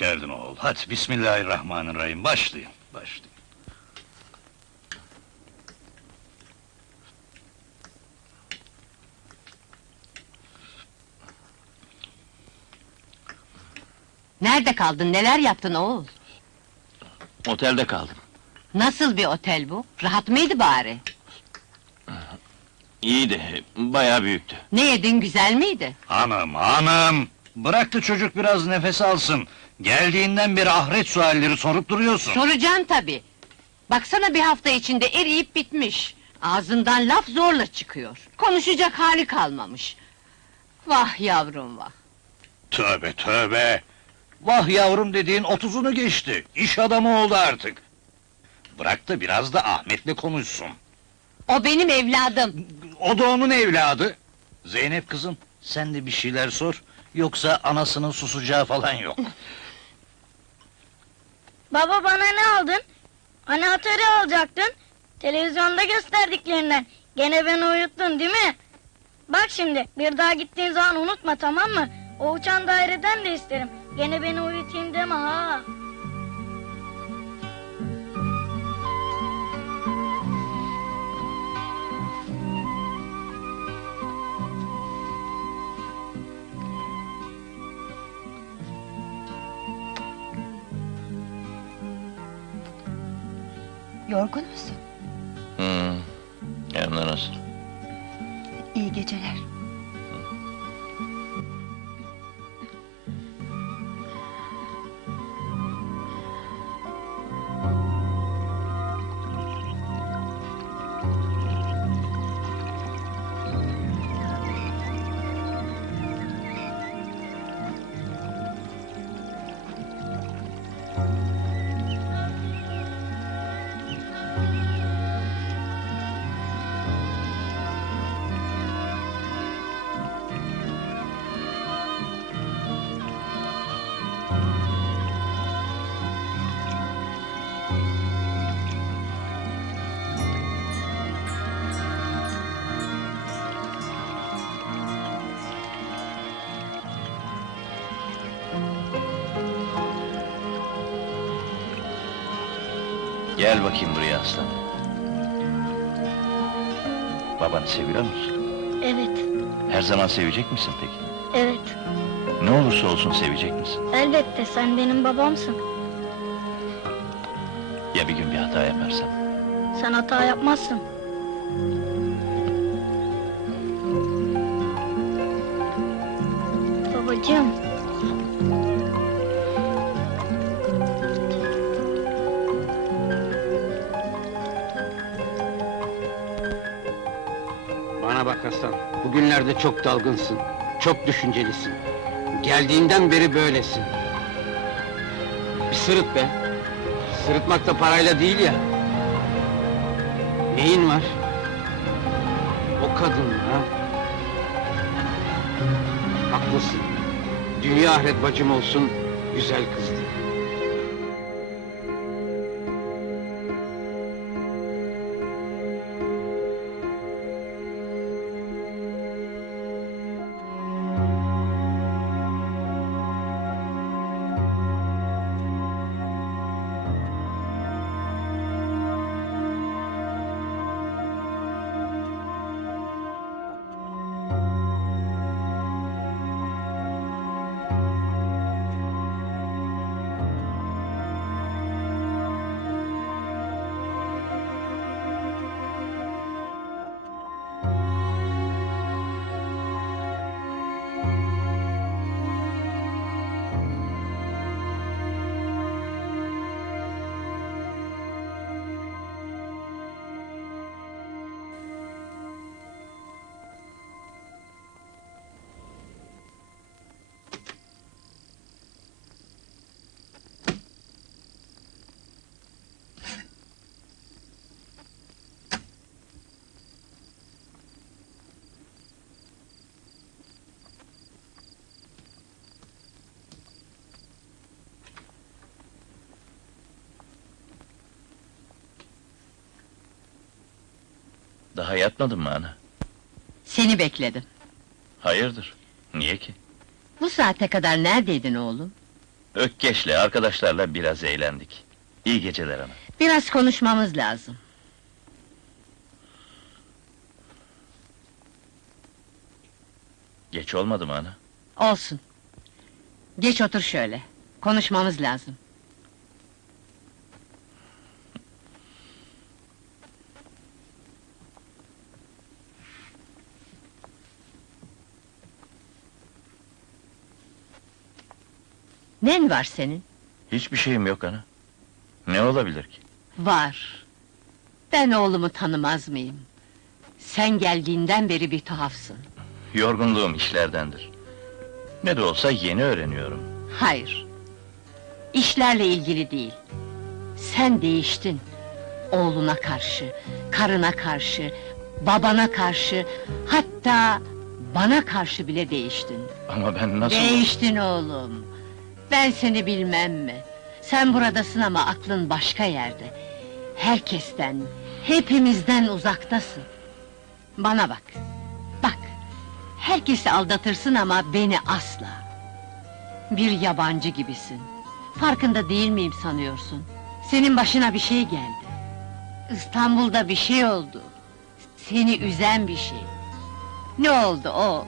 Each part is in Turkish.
geldin oğul. Hadi bismillahirrahmanirrahim başlayın. Başlayın. Nerede kaldın, neler yaptın oğul? Otelde kaldım. Nasıl bir otel bu? Rahat mıydı bari? İyiydi, bayağı büyüktü. Ne yedin, güzel miydi? Hanım, hanım! Bıraktı çocuk biraz nefes alsın. Geldiğinden beri ahiret sualleri sorup duruyorsun. Soracağım tabi. Baksana bir hafta içinde eriyip bitmiş. Ağzından laf zorla çıkıyor. Konuşacak hali kalmamış. Vah yavrum vah! Tövbe tövbe! Vah yavrum dediğin otuzunu geçti. İş adamı oldu artık. Bırak da biraz da Ahmet'le konuşsun. O benim evladım. O da onun evladı. Zeynep kızım, sen de bir şeyler sor. Yoksa anasının susacağı falan yok. Baba bana ne aldın? Atari alacaktın? Televizyonda gösterdiklerinden. Gene beni uyuttun değil mi? Bak şimdi bir daha gittiğin zaman unutma tamam mı? O uçan daireden de isterim. Gene beni uyutayım deme ha. Yorgun musun? Hmm. De nasıl? İyi geceler. Gel bakayım buraya aslan. Babanı seviyor musun? Evet, Her zaman sevecek misin peki? evet. Ne olursa olsun sevecek misin? Elbette sen benim babamsın. Ya bir gün bir hata yaparsam? Sen hata yapmazsın. Bana bak Hasan, bugünlerde çok dalgınsın, çok düşüncelisin. Geldiğinden beri böylesin. Bir sırıt be. Sırıtmak da parayla değil ya. Neyin var? O kadın ha? Haklısın. Dünya ahiret bacım olsun, güzel kızdı. Daha yatmadın mı ana? Seni bekledim. Hayırdır? Niye ki? Bu saate kadar neredeydin oğlum? Ökkeş'le, arkadaşlarla biraz eğlendik. İyi geceler ana. Biraz konuşmamız lazım. Geç olmadı mı ana? Olsun. Geç otur şöyle. Konuşmamız lazım. Nen var senin? Hiçbir şeyim yok ana. Ne olabilir ki? Var. Ben oğlumu tanımaz mıyım? Sen geldiğinden beri bir tuhafsın. Yorgunluğum işlerdendir. Ne de olsa yeni öğreniyorum. Hayır. İşlerle ilgili değil. Sen değiştin. Oğluna karşı, karına karşı, babana karşı, hatta bana karşı bile değiştin. Ama ben nasıl... Değiştin oğlum. Ben seni bilmem mi? Sen buradasın ama aklın başka yerde. Herkesten, hepimizden uzaktasın. Bana bak. Bak. Herkesi aldatırsın ama beni asla. Bir yabancı gibisin. Farkında değil miyim sanıyorsun? Senin başına bir şey geldi. İstanbul'da bir şey oldu. Seni üzen bir şey. Ne oldu o?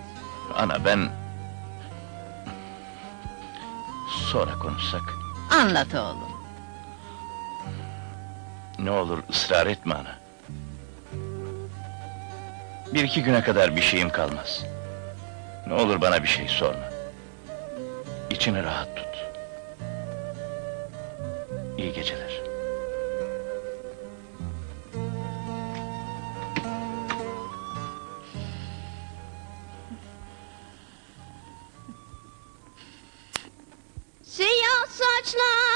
Ana ben... Sonra konuşsak. Anlat oğlum. Ne olur ısrar etme ana. Bir iki güne kadar bir şeyim kalmaz. Ne olur bana bir şey sorma. İçini rahat tut. İyi geceler. much longer.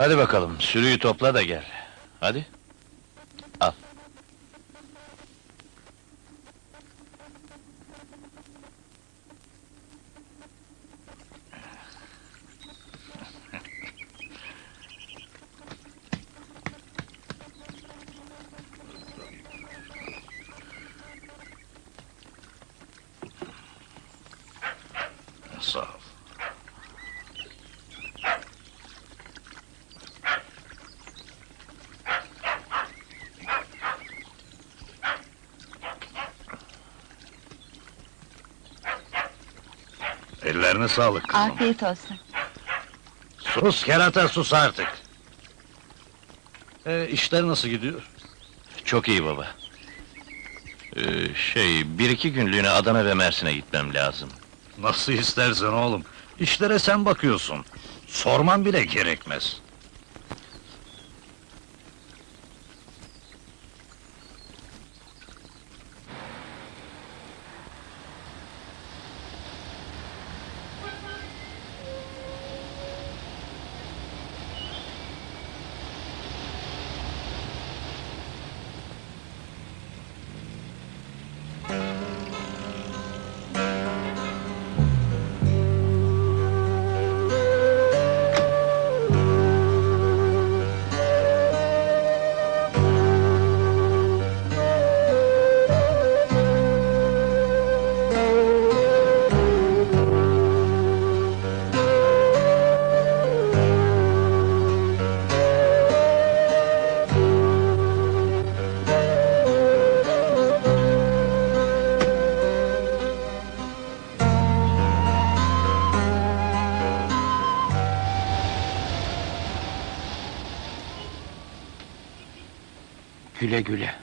Hadi bakalım, sürüyü topla da gel. Hadi. Sağ ol. Ellerine sağlık kızım. Afiyet olsun. Sus kerata sus artık. Ee, işler nasıl gidiyor? Çok iyi baba. Ee, şey, bir iki günlüğüne Adana ve Mersin'e gitmem lazım. Nasıl istersen oğlum. İşlere sen bakıyorsun. Sorman bile gerekmez. Güle güle.